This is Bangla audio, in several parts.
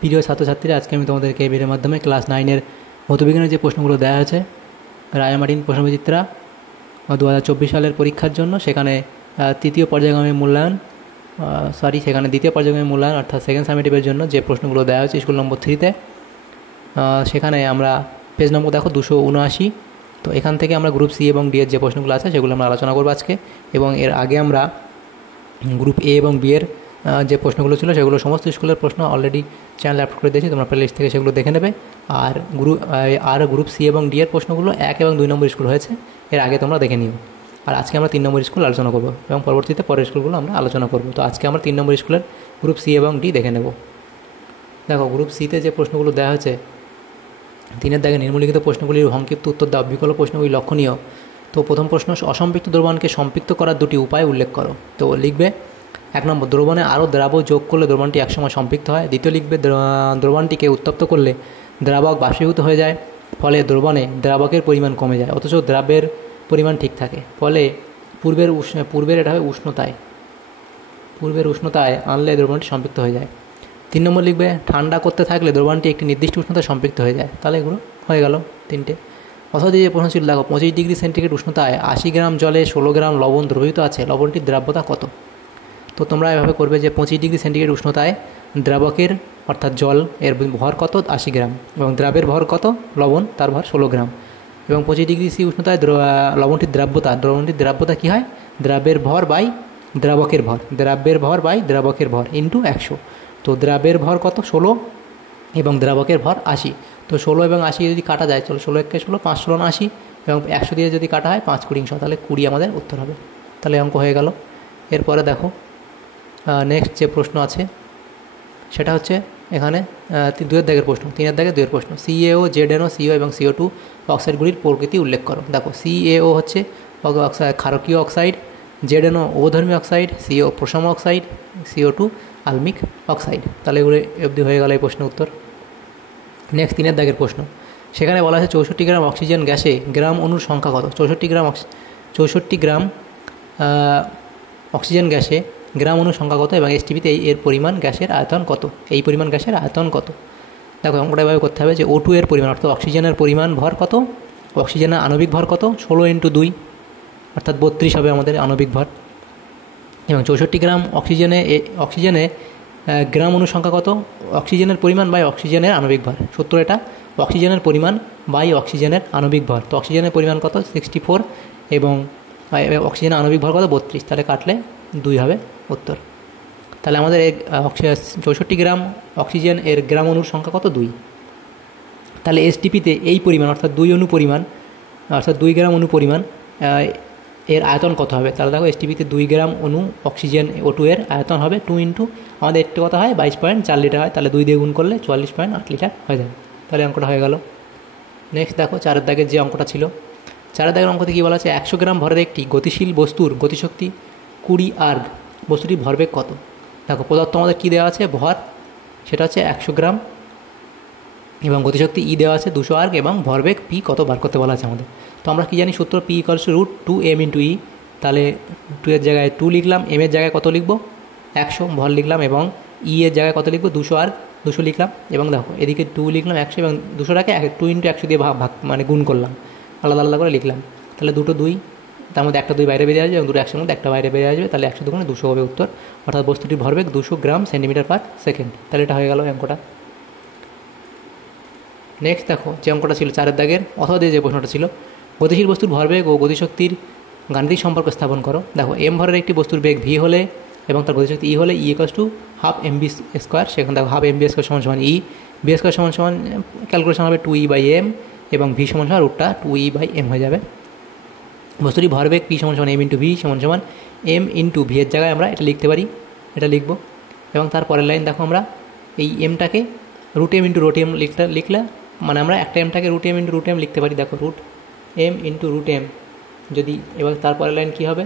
প্রিয় ছাত্রছাত্রীরা, আজকে আমি তোমাদেরকে এই ভিডিওর মাধ্যমে ক্লাস 9-এর ভৌতবিজ্ঞানের যে প্রশ্নগুলো দেওয়া হয়েছে রায় মার্টিন প্রশ্নবিচিত্রা 2024 সালের পরীক্ষার জন্য, সেখানে দ্বিতীয় পর্যায়ক্রমে মূল্যায়ন অর্থাৎ সেকেন্ড সামেটিভের জন্য যে প্রশ্নগুলো দেওয়া হয়েছে স্কুল নম্বর 3-তে, সেখানে আমরা পেজ নম্বর দেখো 279। তো এখান থেকে আমরা গ্রুপ সি এবং ডি এর যে প্রশ্নগুলো আছে সেগুলো আমরা আলোচনা করবো আজকে। এবং এর আগে আমরা গ্রুপ এ এবং বি এর যে প্রশ্নগুলো ছিল সেগুলো সমস্ত স্কুলের প্রশ্ন অলরেডি চ্যানেলে আপলোড করে দিয়েছি, তোমরা প্লেলিস্ট থেকে সেগুলো দেখে নেবে। আর গ্রুপ সি এবং ডি এর প্রশ্নগুলো 1 এবং 2 নম্বর স্কুল হয়েছে, এর আগে তোমরা দেখে নিও। আর আজকে আমরা 3 নম্বর স্কুল আলোচনা করবো এবং পরবর্তীতে পরের স্কুলগুলো আমরা আলোচনা করবো। তো আজকে আমরা 3 নম্বর স্কুলের গ্রুপ সি এবং ডি দেখে নেব। দেখো, গ্রুপ সিতে যে প্রশ্নগুলো দেওয়া হয়েছে, 3-এর দাগে নিম্নলিখিত প্রশ্নগুলির সংক্ষিপ্ত উত্তর দাও, বিকল্প প্রশ্নগুলি লক্ষণীয়। তো প্রথম প্রশ্ন, অসম্পৃক্ত দ্রবণকে সম্পৃক্ত করার 2টি উপায় উল্লেখ করো। তো লিখবে 1 নম্বর, দ্রবণে আরও দ্রাবক যোগ করলে দ্রবণটি একসময় সম্পৃক্ত হয়। দ্বিতীয় লিখবে, দ্রবণটিকে উত্তপ্ত করলে দ্রাবক বাষ্পীভূত হয়ে যায়, ফলে দ্রবণে দ্রাবকের পরিমাণ কমে যায় অথচ দ্রাবের পরিমাণ ঠিক থাকে। ফলে পূর্বের এটা হবে পূর্বের উষ্ণতায় আনলে দ্রবণটি সম্পৃক্ত হয়ে যায়। 3 নম্বর লিখবে, ঠান্ডা করতে থাকলে দ্রবণটি একটি নির্দিষ্ট উষ্ণতায় সম্পৃক্ত হয়ে যায়। তাহলে এগুলো হয়ে গেল 3টে। অথবা যে প্রশ্ন ছিল, দেখো 25 ডিগ্রি সেন্টিগ্রেড উষ্ণতায় 80 গ্রাম জলে 16 গ্রাম লবণ দ্রবীভূত আছে, লবণটির দ্রাব্যতা কত? তো তোমরা এভাবে করবে যে 25 ডিগ্রি সেন্টিগ্রেড উষ্ণতায় দ্রাবকের অর্থাৎ জল এর ভর কত, 80 গ্রাম, এবং দ্রাবের ভর কত, লবণ, তার ভর 16 গ্রাম। এবং 25 ডিগ্রি সি উষ্ণতায় দ্রবণটির দ্রাব্যতা কী হয়, দ্রাবের ভর বাই দ্রাবকের ভর ইন্টু 100। তো দ্রাবের ভর কত, 16, এবং দ্রাবকের ভর 80। তো 16 এবং 80 যদি কাটা যায়, চলো 16 একে 16, 5 16 80, এবং 100 দিয়ে যদি কাটা হয় 5 20 100, তাহলে 20 আমাদের উত্তর হবে। তাহলে অঙ্ক হয়ে গেল। এরপরে দেখো নেক্সট যে প্রশ্ন আছে সেটা হচ্ছে এখানে 2-এর দাগের প্রশ্ন, 3-এর দাগের 2-এর প্রশ্ন। CaO, ZnO, CO এবং CO2 অক্সাইডগুলির প্রকৃতি উল্লেখ করো। দেখো, CaO হচ্ছে ক্ষারকীয় অক্সাইড, ZnO অধর্মী অক্সাইড, CO প্রশম অক্সাইড, CO2 আলমিক অক্সাইড। তাহলে এগুলো অবধি হয়ে গেল এই প্রশ্নের উত্তর। নেক্সট 3-এর দাগের প্রশ্ন, সেখানে বলা আছে 64 গ্রাম অক্সিজেন গ্যাসে গ্রাম অণুর সংখ্যা কত? 64 গ্রাম অক্সিজেন গ্যাসে গ্রাম অণুর সংখ্যা কত এবং এসটিপিতে এর পরিমাণ গ্যাসের আয়তন কত? এই পরিমাণ গ্যাসের আয়তন কত? দেখো, অঙ্কটা এভাবে করতে হবে যে O2 এর পরিমাণ অর্থাৎ অক্সিজেনের পরিমাণ ভর কত, অক্সিজেনের আণবিক ভর কত, 16 × 2 অর্থাৎ 32 হবে আমাদের আণবিক ভর। এবং 64 গ্রাম অক্সিজেনে গ্রাম অণুর সংখ্যা কত, অক্সিজেনের পরিমাণ বাই অক্সিজেনের আণবিক ভর। সূত্র এটা, অক্সিজেনের পরিমাণ বাই অক্সিজেনের আণবিক ভর। তো অক্সিজেনের পরিমাণ কত, 64, এবং অক্সিজেনের আণবিক ভর কত, 32। তাহলে কাটলে 2 হবে উত্তর। তাহলে আমাদের 64 গ্রাম অক্সিজেন এর গ্রাম অণুর সংখ্যা কত, 2। তাহলে এসটিপিতে এই পরিমাণ অর্থাৎ 2 গ্রাম অণু পরিমাণ এর আয়তন কত হবে? তাহলে দেখো, এসটিপিতে 2 গ্রাম অণু অক্সিজেন O2 এর আয়তন হবে 2 × আমাদের একটু কথা হয় 22.4 লিটার হয়, তাহলে 2 দিয়ে গুণ করলে 44.8 লিটার হয়ে যাবে। তাহলে অঙ্কটা হয়ে গেল। নেক্সট দেখো, 4-এর দাগের যে অঙ্কটা ছিল, 4-এর দাগের অঙ্কতে কী বলা আছে, 100 গ্রাম ভরের একটি গতিশীল বস্তুর গতিশক্তি 20 আর্গ, বস্তুটির ভরবেগ কত? দেখো, পদার্থ আমাদের কী দেওয়া আছে, ভর, সেটা হচ্ছে 100 গ্রাম, এবং গতিশক্তি ই দেওয়া আছে 200 আর্গ, এবং ভরবেগ পি কত বার করতে বলা আছে আমাদের। তো আমরা কী জানি, সূত্র P = √2m × E। তাহলে 2 এর জায়গায় 2 লিখলাম, m এর জায়গায় কত লিখব, 100 ভর লিখলাম, এবং E এর জায়গায় কত লিখব, 200 আর্গ, 200 লিখলাম। এবং দেখো, এদিকে 2 লিখলাম 100, এবং 200টাকে 2 × 100 দিয়ে ভাগ মানে গুণ করলাম, আলাদা আলাদা করে লিখলাম। তাহলে 2 2, তার মধ্যে একটা 2 বাইরে বেরিয়ে আসবে, এবং 2 100 মধ্যে একটা বাইরে বেরিয়ে আসবে। তাহলে 100 × 200 হবে উত্তর, অর্থাৎ বস্তুটির ভরবেগ 200 গ্রাম সেন্টিমিটার/সেকেন্ড। তাহলে এটা হয়ে গেল অঙ্কটা। নেক্সট দেখো, যে অঙ্কটা ছিল 4-এর দাগের অথবা দিয়ে যে প্রশ্নটা ছিল, গতিশীল বস্তুর ভরবেগ ও গতিশক্তির গাণিতিক সম্পর্ক স্থাপন করো। দেখো, m ভরের একটি বস্তুর বেগ v হলে এবং তার গতিশক্তি E হলে E = ½ mv²। সেখানে দেখো, ½ mv² = E, v² ক্যালকুলেশন হবে 2E/m, এবং v = √2E/m হয়ে যাবে। বস্তুটি ভরবেগ p = m × v m × v এর জায়গায় আমরা এটা লিখতে পারি, এটা লিখব। এবং তারপরের লাইন দেখো, আমরা এই এমটাকে √m × √m লিখলে মানে আমরা একটা এমটাকে √m × √m লিখতে পারি। দেখো, √m × √m, যদি এবার তারপরের লাইন কী হবে,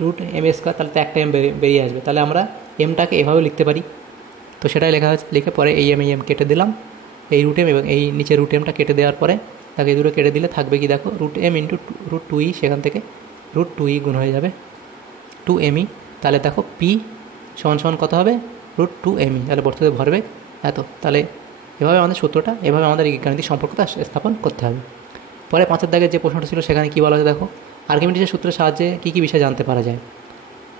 √m², তাহলে তো একটা এম বেরিয়ে আসবে। তাহলে আমরা এমটাকে এভাবে লিখতে পারি। তো সেটাই লেখা আছে, লিখে পরে এই এম কেটে দিলাম, এই √m এবং এই নিচে √mটা কেটে দেওয়ার পরে তাকে এই দুটো কেটে দিলে থাকবে কি, দেখো, √m × √2e, সেখান থেকে √2e গুণ হয়ে যাবে 2me। তাহলে দেখো, p = কত হবে, √2 mE, তাহলে বস্তুতে ভরবেগ এত। তাহলে এভাবে আমাদের সূত্রটা, এভাবে আমাদের এই গাণিতিক সম্পর্কটা স্থাপন করতে হবে। পরে 5 দাগের যে প্রশ্নটা ছিল সেখানে কী বলা আছে দেখো, আর্কিমিডিসের সূত্রের সাহায্যে কী কী বিষয় জানতে পারা যায়।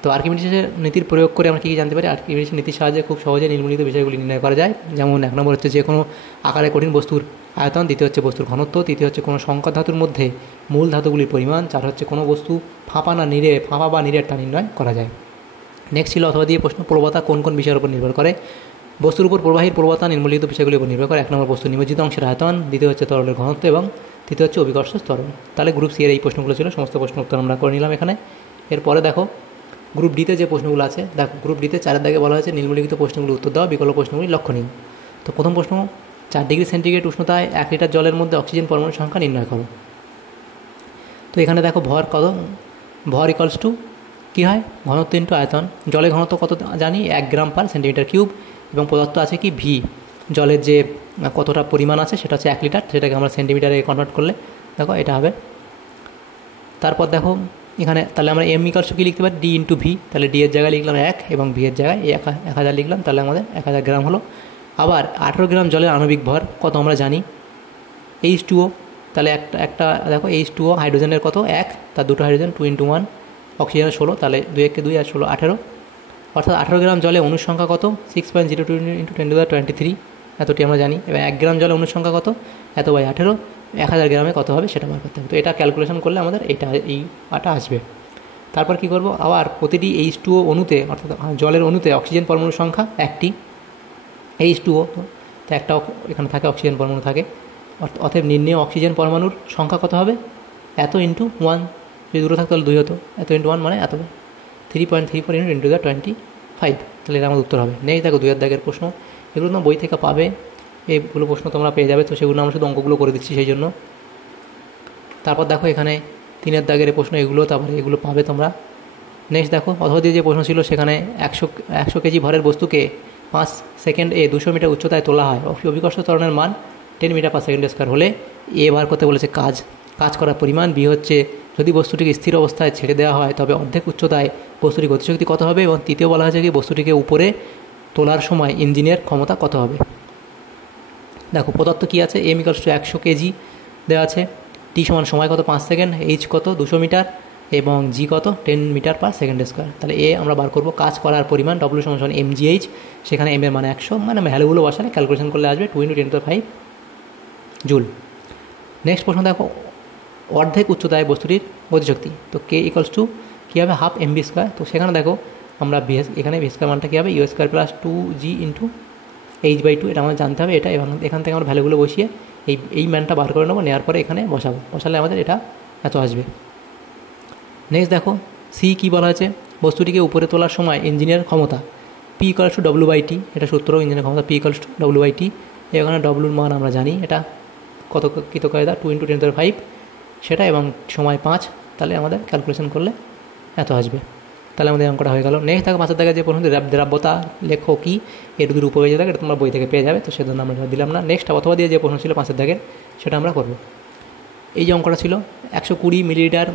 তো আর্কিমিডিসের নীতির প্রয়োগ করে আমরা কী কী জানতে পারি, আর্কিমিডিসের নীতির সাহায্যে খুব সহজে নিম্নলিখিত বিষয়গুলি নির্ণয় করা যায়। যেমন 1 নম্বর হচ্ছে যে কোনো আকারে কঠিন বস্তুর আয়তন, দ্বিতীয় হচ্ছে বস্তুর ঘনত্ব, তৃতীয় হচ্ছে কোনো সংকর ধাতুর মধ্যে মূল ধাতুগুলির পরিমাণ, 4 হচ্ছে কোনো বস্তু ফাঁপা বা নিরেট তা নির্ণয় করা যায়। নেক্সট ছিল অথবা দিয়ে প্রশ্ন, প্রবণতা কোন কোন বিষয়ের উপর নির্ভর করে। বস্তুর উপর প্রবাহীর প্রবণতা নিম্নলিখিত বিষয়গুলির উপর নির্ভর করে। 1 নম্বর বস্তু নিমজ্জিত অংশের আয়তন, দ্বিতীয় হচ্ছে তরলের ঘনত্ব এবং তৃতীয় হচ্ছে অভিকর্ষ ত্বরণ। তাহলে গ্রুপ সি এর এই প্রশ্নগুলো ছিল, সমস্ত প্রশ্ন উত্তর আমরা করে নিলাম এখানে। এরপরে দেখো গ্রুপ ডিতে যে প্রশ্নগুলো আছে, দেখো গ্রুপ ডিতে 4 দাগে বলা হয়েছে নিম্নলিখিত প্রশ্নগুলো উত্তর দাও, বিকল্প প্রশ্নগুলি লক্ষণীয়। তো প্রথম প্রশ্ন, 4 ডিগ্রি সেন্টিগ্রেড উষ্ণতায় 1 লিটার জলের মধ্যে অক্সিজেন পরমাণুর সংখ্যা নির্ণয় করো। তো এখানে দেখো ভর কত, ভর ইকুয়ালস টু কী হয়, ঘনত্ব ইন্টু আয়তন। জলের ঘনত্ব কত জানি, 1 গ্রাম পার সেন্টিমিটার কিউব, এবং পদার্থ আছে কি ভি, জলের যে কতটা পরিমাণ আছে সেটা হচ্ছে 1 লিটার, সেটাকে আমরা সেন্টিমিটারে কনভার্ট করলে দেখো এটা হবে। তারপর দেখো এখানে তাহলে আমরা এম ইকুয়ালস টু কী লিখতে পারি, ডি ইন্টু ভি, তাহলে ডি এর জায়গায় লিখলাম 1 এবং ভি এর জায়গায় 1000 লিখলাম, তাহলে আমাদের 1000 গ্রাম হলো। আবার 18 গ্রাম জলের আণবিক ভর কত আমরা জানি, H2O, তাহলে একটা দেখো H2O হাইড্রোজেনের কত 1, তার দুটো হাইড্রোজেন 2 × 1, অক্সিজেনের 16, তাহলে 2 × 2 আর 16 18, অর্থাৎ 18 গ্রাম জলে অণুর সংখ্যা কত 6.02 × 10⁻23, এতটি আমরা জানি। এবং 1 গ্রাম জলে অণুর সংখ্যা কত, এত বাই 18, 1000 গ্রামে কত হবে সেটা বার করতে হবে। তো এটা ক্যালকুলেশন করলে আমাদের এই আটা আসবে। তারপর কি করব, আবার প্রতিটি H2O অণুতে, অর্থাৎ জলের অণুতে অক্সিজেন পরমাণুর সংখ্যা একটি, H2O তো একটা এখানে থাকে, অক্সিজেন পরমাণু থাকে, অতএব নির্ণেয় অক্সিজেন পরমাণুর সংখ্যা কত হবে, এত ইন্টু 1, যদি দুটো থাকতো তাহলে 2 হতো, এত ইন্টু 1 মানে এত, 3.34 × 10⁻25, তাহলে এটা আমাদের উত্তর হবে। নেক্সট দেখো 2 দাগের প্রশ্ন, এগুলো তোমরা বই থেকে পাবে, এইগুলো প্রশ্ন তোমরা পেয়ে যাবে, তো সেগুলো আমরা শুধু অঙ্কগুলো করে দিচ্ছি সেই জন্য। তারপর দেখো এখানে 3 দাগের প্রশ্ন, এগুলো তারপরে এগুলো পাবে তোমরা। নেক্সট দেখো অথবা দিয়ে যে প্রশ্ন ছিল সেখানে 100 কেজি ভরের বস্তুকে 5 সেকেন্ডে 200 মিটার উচ্চতায় তোলা হয়, অভিকর্ষ ত্বরণের মান 10 মিটার পার সেকেন্ড স্কোয়ার হলে এ বার করতে বলেছে কাজ করার পরিমাণ, বি হচ্ছে যদি বস্তুটিকে স্থির অবস্থায় ছেড়ে দেওয়া হয় তবে অর্ধেক উচ্চতায় বস্তুটির গতিশক্তি কত হবে, এবং তৃতীয় বলা হয়েছে কি বস্তুটিকে উপরে তোলার সময় ইঞ্জিনের ক্ষমতা কত হবে। দেখো প্রদত্ত কী আছে, এম ইকুয়ালস টু 100 কেজি দেওয়া আছে, টি সমান সময় কত 5 সেকেন্ড, এইচ কত 200 মিটার এবং জি কত 10 মিটার পার সেকেন্ড স্কোয়ার। তাহলে এ আমরা বার করবো কাজ করার পরিমাণ, ডব্লিউ সমান mgh, সেখানে এম এর মানে 100, মানে ভ্যালুগুলো বসালে ক্যালকুলেশন করলে আসবে 2 × 10⁵ জুল। নেক্সট প্রশ্ন দেখো, অর্ধেক উচ্চতায় বস্তুটির গতিশক্তি, তো কে ইকুয়ালস টু কী হবে, হাফ mv স্কোয়ার। তো সেখানে দেখো আমরা এখানে ভি স্কোয়ার মানটা কী হবে, you square plus 2g × h/2, এটা আমাদের জানতে হবে। এটা এবং এখান থেকে আমরা ভ্যালুগুলো বসিয়ে এই ম্যানটা বার করে নেবো, নেওয়ার পরে এখানে বসালে আমাদের এটা এত আসবে। নেক্সট দেখো সি কী বলা হয়েছে, বস্তুটিকে উপরে তোলার সময় ইঞ্জিনের ক্ষমতা পি ইকুয়ালস টু w/t, এটা সূত্র, ইঞ্জিনের ক্ষমতা পি ইকুয়ালস টু w/t, এখানে ডব্লুর মান আমরা জানি, এটা কত কৃতকায়দা 2 × 10⁵, সেটা এবং সময় 5, তাহলে আমাদের ক্যালকুলেশন করলে এত আসবে। তাহলে আমাদের অঙ্কটা হয়ে গেল। নেক্সট দেখো 5 দাগে যে প্রশ্ন, দ্রাব্যতা লেখো কি, এর দুটোর উপরে থাকে, এটা তোমরা বই থেকে পেয়ে যাবে, তো সেজন্য আমরা দিলাম না। নেক্সট অথবা দিয়ে যে প্রশ্ন ছিল 5 দাগের, সেটা আমরা করব। এই যে অঙ্কটা ছিল 120 মিলিলিটার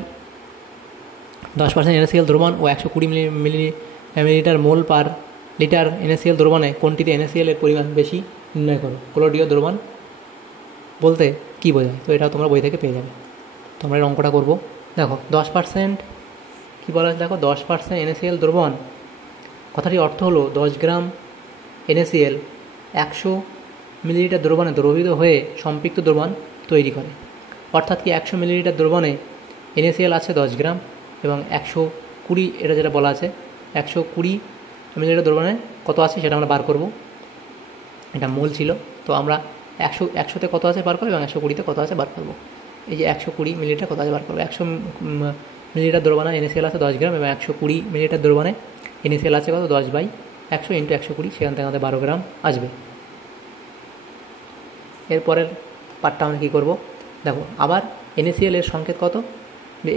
10% NaCl দ্রবণ ও 120 মিলিলিটার মোল পার লিটার NaCl দ্রবণে কোনটিতে NaCl এর পরিমাণ বেশি নির্ণয় করো। ক্লোরিডীয় দ্রবণ বলতে কী বোঝায়, তো এটাও তোমরা বই থেকে পেয়ে যাবে। তোমরা এর অঙ্কটা করবো। দেখো 10% কী বলা হয়েছে, দেখো 10% NaCl দ্রবণ, কথাটির অর্থ হলো 10 গ্রাম NaCl 100 মিলিলিটার দ্রবণে দ্রবীভূত হয়ে সম্পৃক্ত দ্রবণ তৈরি করে। অর্থাৎ কি 100 মিলিলিটার দ্রবণে NaCl আছে 10 গ্রাম এবং 120, এটা যেটা বলা আছে 120 মিলিলিটার দ্রবণে কত আছে সেটা আমরা বার করব। এটা মোল ছিল, তো আমরা 100তে কত আছে বার করবো এবং 120তে কত আছে বার করবো। এই যে 120 মিলিলিটার কত আছে বার করবো, 100 মিলিলিটার দ্রবণে NaCl আছে 10 গ্রাম এবং 120 মিলিলিটার দ্রবণে NaCl আছে কত 10/100 × 120, সেখান থেকে আমাদের 12 গ্রাম আসবে। এরপরের পার্টটা আমরা কী করবো, দেখো আবার NaCl এর সংকেত কত,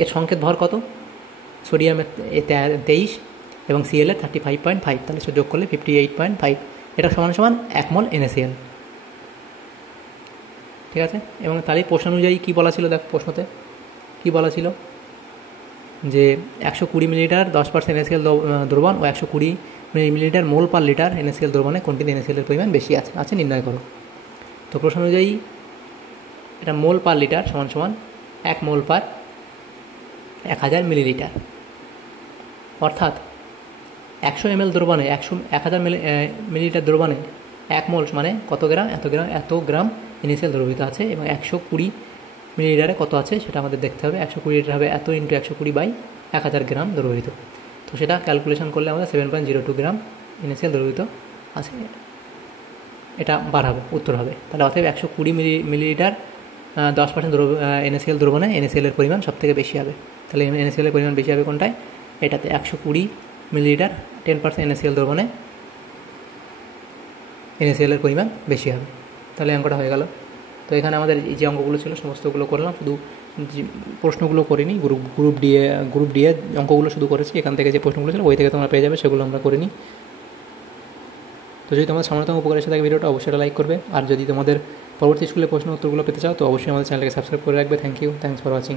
এর সংকেত ভর কত, সোডিয়ামের 23 এবং Cl এর 35.5, তাহলে যোগ করলে 58.5, এটা সমান 1 মোল NaCl, ঠিক আছে। এবং তারই প্রশ্ন অনুযায়ী কী বলা ছিল, দেখ প্রশ্নতে কী বলা ছিল যে 120 মিলিলিটার 10% NaCl দ্রবণ ও 120 মিলিলিটার মোল পার লিটার NaCl দ্রবণে কোনটিতে NaCl এর পরিমাণ বেশি আছে নির্ণয় করো। তো প্রশ্ন অনুযায়ী এটা মোল পার লিটার সমান সমান 1 মোল পার 1000 মিলিলিটার, অর্থাৎ 100 ml দ্রবণে 1000 মিলিলিটার দ্রবণে 1 মোল মানে কত গ্রাম, এত গ্রাম NaCl দ্রবীভূত আছে, এবং 120 মিলিলিটারে কত আছে সেটা আমাদের দেখতে হবে। 120 লিটার হবে এত ইন্টু 120/1000 গ্রাম দ্রবীভূত। তো সেটা ক্যালকুলেশন করলে আমাদের 7.02 গ্রাম NaCl দ্রবীভূত আছে, এটা হবে উত্তর হবে। তাহলে অতএব 120 মিলিলিটার 10% NaCl দ্রবণে NaCl এর পরিমাণ সবথেকে বেশি হবে। তাহলে NaCl এর পরিমাণ বেশি হবে কোনটায়, এটাতে 120 মিলিলিটার 10% NaCl দ্রবণে NaCl এর পরিমাণ বেশি হবে। তাহলে অঙ্কটা হয়ে গেল। তো এখানে আমাদের যে অঙ্কগুলো ছিল সমস্তগুলো করলাম, শুধু প্রশ্নগুলো করিনি, গ্রুপ ডি এ অঙ্কগুলো শুধু করেছি। এখান থেকে যে প্রশ্নগুলো ছিল ওই থেকে তোমরা পেয়ে যাবে, সেগুলো আমরা করিনি। তো যদি তোমাদের সামান্যতম উপকার এসে থাকে ভিডিওটা অবশ্যই লাইক করবে, আর যদি তোমাদের পরবর্তী স্কুলের প্রশ্ন উত্তরগুলো পেতে চাও তো অবশ্যই আমাদের চ্যানেলকে সাবস্ক্রাইব করে রাখবে। Thanks for watching.